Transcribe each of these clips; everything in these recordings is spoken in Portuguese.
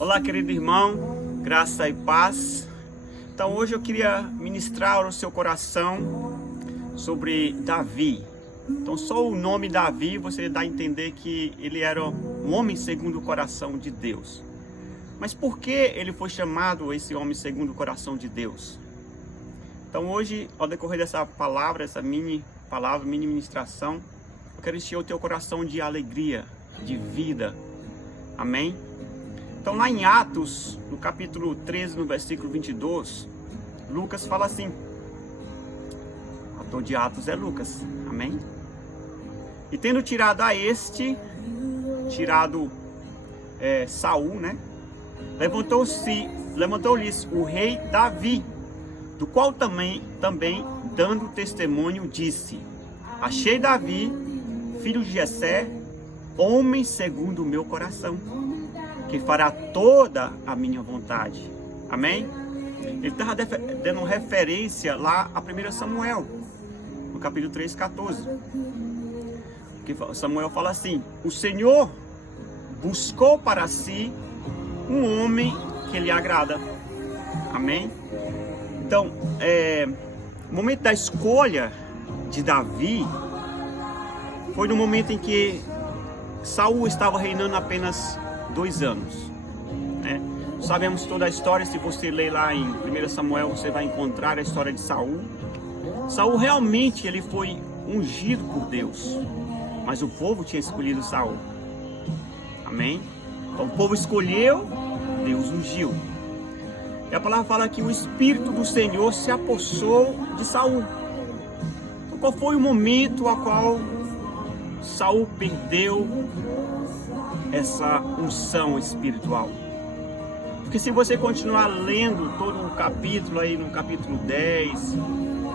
Olá, querido irmão, graça e paz. Então hoje eu queria ministrar ao seu coração sobre Davi. Então só o nome Davi você dá a entender que ele era um homem segundo o coração de Deus. Mas por que ele foi chamado esse homem segundo o coração de Deus? Então hoje, ao decorrer dessa palavra, essa mini ministração, eu quero encher o teu coração de alegria, de vida. Amém? Então lá em Atos, no capítulo 13, no versículo 22, Lucas fala assim. O autor de Atos é Lucas, amém? E tendo tirado Saul, né? Levantou-lhes o rei Davi, do qual também dando testemunho, disse: achei Davi, filho de Jessé, homem segundo o meu coração, que fará toda a minha vontade. Amém? Ele estava dando referência lá a 1 Samuel, no capítulo 3, 14. Que Samuel fala assim: o Senhor buscou para si um homem que lhe agrada. Amém? Então, o momento da escolha de Davi foi no momento em que Saul estava reinando apenas 2 anos, né? Sabemos toda a história. Se você ler lá em 1 Samuel, você vai encontrar a história de Saul. Saul realmente ele foi ungido por Deus, mas o povo tinha escolhido Saul. Amém? Então o povo escolheu, Deus ungiu. E a palavra fala que o Espírito do Senhor se apossou de Saul. Então qual foi o momento a qual Saul perdeu essa unção espiritual? Porque se você continuar lendo todo o capítulo aí, no capítulo 10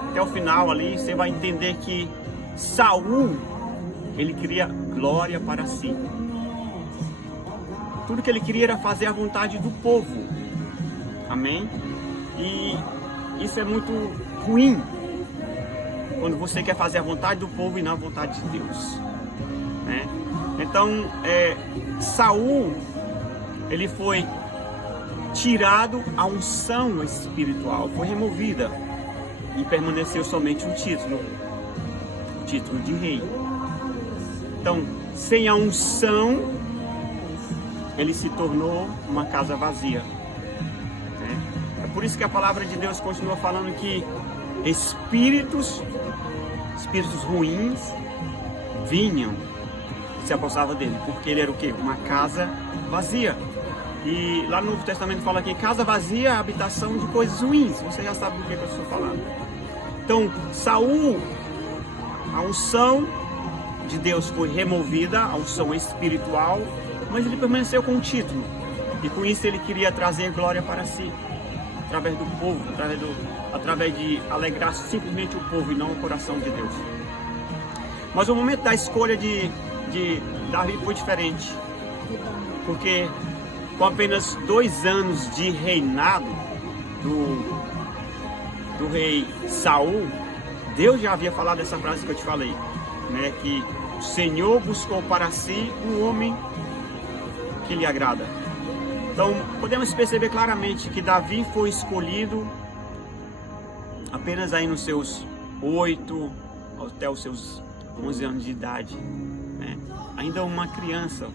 até o final ali, você vai entender que Saul, ele queria glória para si. Tudo que ele queria era fazer a vontade do povo. Amém? E isso é muito ruim, quando você quer fazer a vontade do povo e não a vontade de Deus, né? Então, Saul, ele foi tirado a unção espiritual, foi removida e permaneceu somente o título de rei. Então, sem a unção, ele se tornou uma casa vazia, né? É por isso que a palavra de Deus continua falando que espíritos ruins vinham, se apossava dele, porque ele era o quê? Uma casa vazia. E lá no Novo Testamento fala que casa vazia é a habitação de coisas ruins. Você já sabe do que eu estou falando. Então, Saul, a unção de Deus foi removida, a unção espiritual, mas ele permaneceu com o título. E com isso ele queria trazer glória para si, através do povo, através de alegrar simplesmente o povo e não o coração de Deus. Mas o momento da escolha de Davi foi diferente, porque com apenas 2 anos de reinado do rei Saul, Deus já havia falado essa frase que eu te falei, né? Que o Senhor buscou para si um homem que lhe agrada. Então podemos perceber claramente que Davi foi escolhido apenas aí nos seus 8 até os seus 11 anos de idade, né? Ainda uma criança,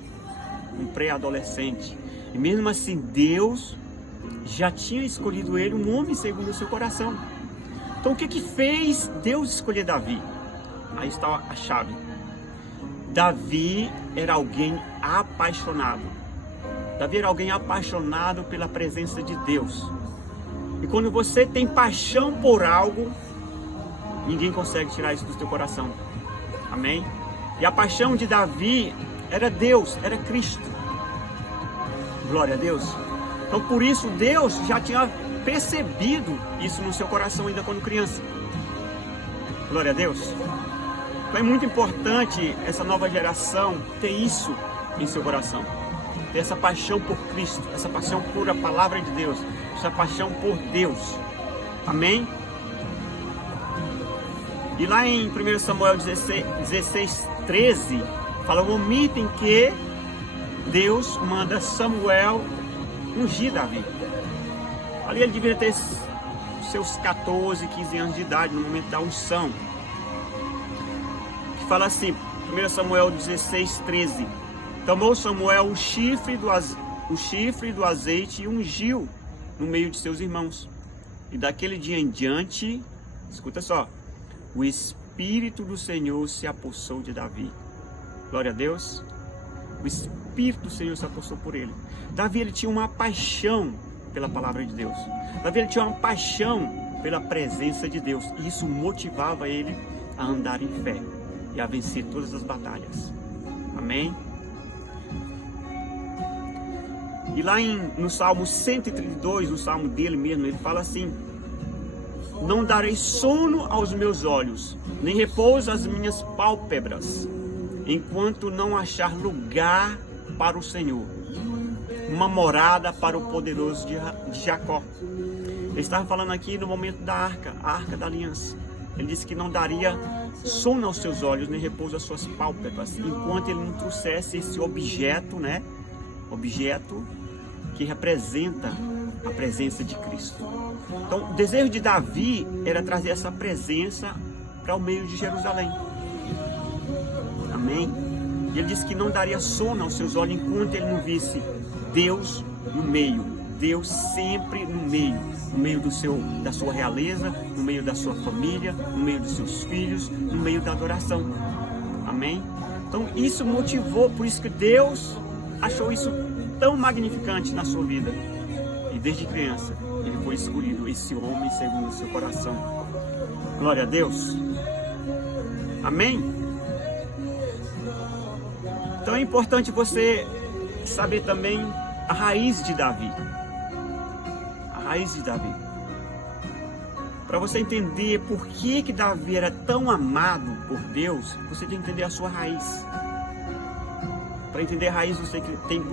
um pré-adolescente. E mesmo assim Deus já tinha escolhido ele um homem segundo o seu coração. Então o que fez Deus escolher Davi? Aí está a chave. Davi era alguém apaixonado. Davi era alguém apaixonado pela presença de Deus. E quando você tem paixão por algo, ninguém consegue tirar isso do teu coração. Amém? E a paixão de Davi era Deus, era Cristo. Glória a Deus. Então por isso Deus já tinha percebido isso no seu coração ainda quando criança. Glória a Deus. Então é muito importante essa nova geração ter isso em seu coração. Ter essa paixão por Cristo, essa paixão por a palavra de Deus, essa paixão por Deus. Amém? E lá em 1 Samuel 16, 13, fala o momento em que Deus manda Samuel ungir Davi. Ali ele deveria ter seus 14, 15 anos de idade, no momento da unção. Que fala assim, 1 Samuel 16, 13. Tomou Samuel o chifre do azeite e ungiu no meio de seus irmãos. E daquele dia em diante, escuta só, o Espírito do Senhor se apossou de Davi. Glória a Deus. O Espírito do Senhor se apossou por ele. Davi, ele tinha uma paixão pela palavra de Deus. Davi, ele tinha uma paixão pela presença de Deus. E isso motivava ele a andar em fé e a vencer todas as batalhas. Amém? E lá no Salmo 132, no Salmo dele mesmo, ele fala assim: não darei sono aos meus olhos, nem repouso às minhas pálpebras, enquanto não achar lugar para o Senhor, uma morada para o poderoso de Jacó. Ele estava falando aqui no momento da arca, a arca da aliança. Ele disse que não daria sono aos seus olhos, nem repouso às suas pálpebras, enquanto ele não trouxesse esse objeto, né? Objeto que representa a presença de Cristo. Então, o desejo de Davi era trazer essa presença para o meio de Jerusalém. Amém? E ele disse que não daria sono aos seus olhos enquanto ele não visse Deus no meio. Deus sempre no meio da sua realeza, no meio da sua família, no meio dos seus filhos, no meio da adoração. Amém? Então isso motivou, por isso que Deus achou isso tão magnificante na sua vida. E desde criança ele foi escolhido, esse homem segundo o seu coração. Glória a Deus. Amém? Então é importante você saber também a raiz de Davi. A raiz de Davi. Para você entender por que Davi era tão amado por Deus, você tem que entender a sua raiz. Para entender a raiz, você tem que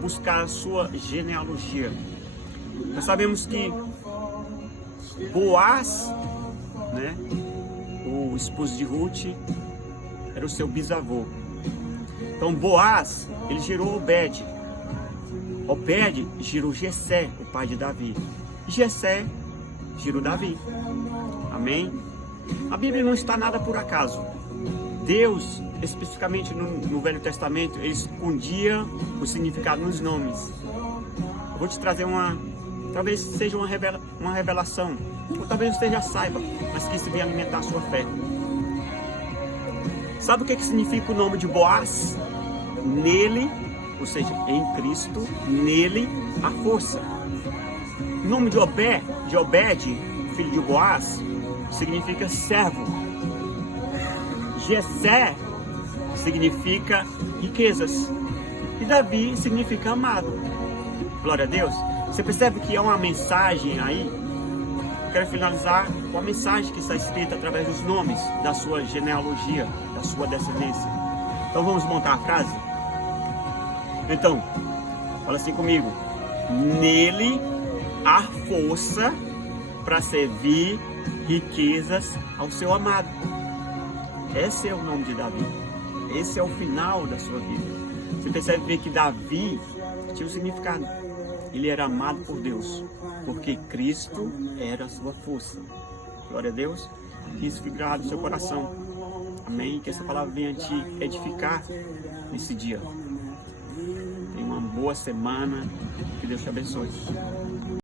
buscar a sua genealogia. Nós sabemos que Boaz, né, o esposo de Ruth, era o seu bisavô. Então Boaz, ele gerou Obed. Obed gerou Jessé, o pai de Davi. Jessé gerou Davi. Amém? A Bíblia não está nada por acaso. Deus, especificamente no Velho Testamento, ele escondia o significado nos nomes. Eu vou te trazer talvez seja uma revelação, ou talvez você já saiba, mas que isso venha alimentar a sua fé. Sabe o que significa o nome de Boaz? Nele, ou seja, em Cristo, nele a força. O nome de Obed, filho de Boaz, significa servo. Jessé significa riquezas. E Davi significa amado. Glória a Deus. Você percebe que há uma mensagem aí? Eu quero finalizar com a mensagem que está escrita através dos nomes da sua genealogia, da sua descendência. Então vamos montar a frase? Então, fala assim comigo. Nele há força para servir riquezas ao seu amado. Esse é o nome de Davi. Esse é o final da sua vida. Você percebe que Davi tinha um significado. Ele era amado por Deus, porque Cristo era a sua força. Glória a Deus. Que isso fique gravado no seu coração. Amém. Que essa palavra venha te edificar nesse dia. Tenha uma boa semana. Que Deus te abençoe.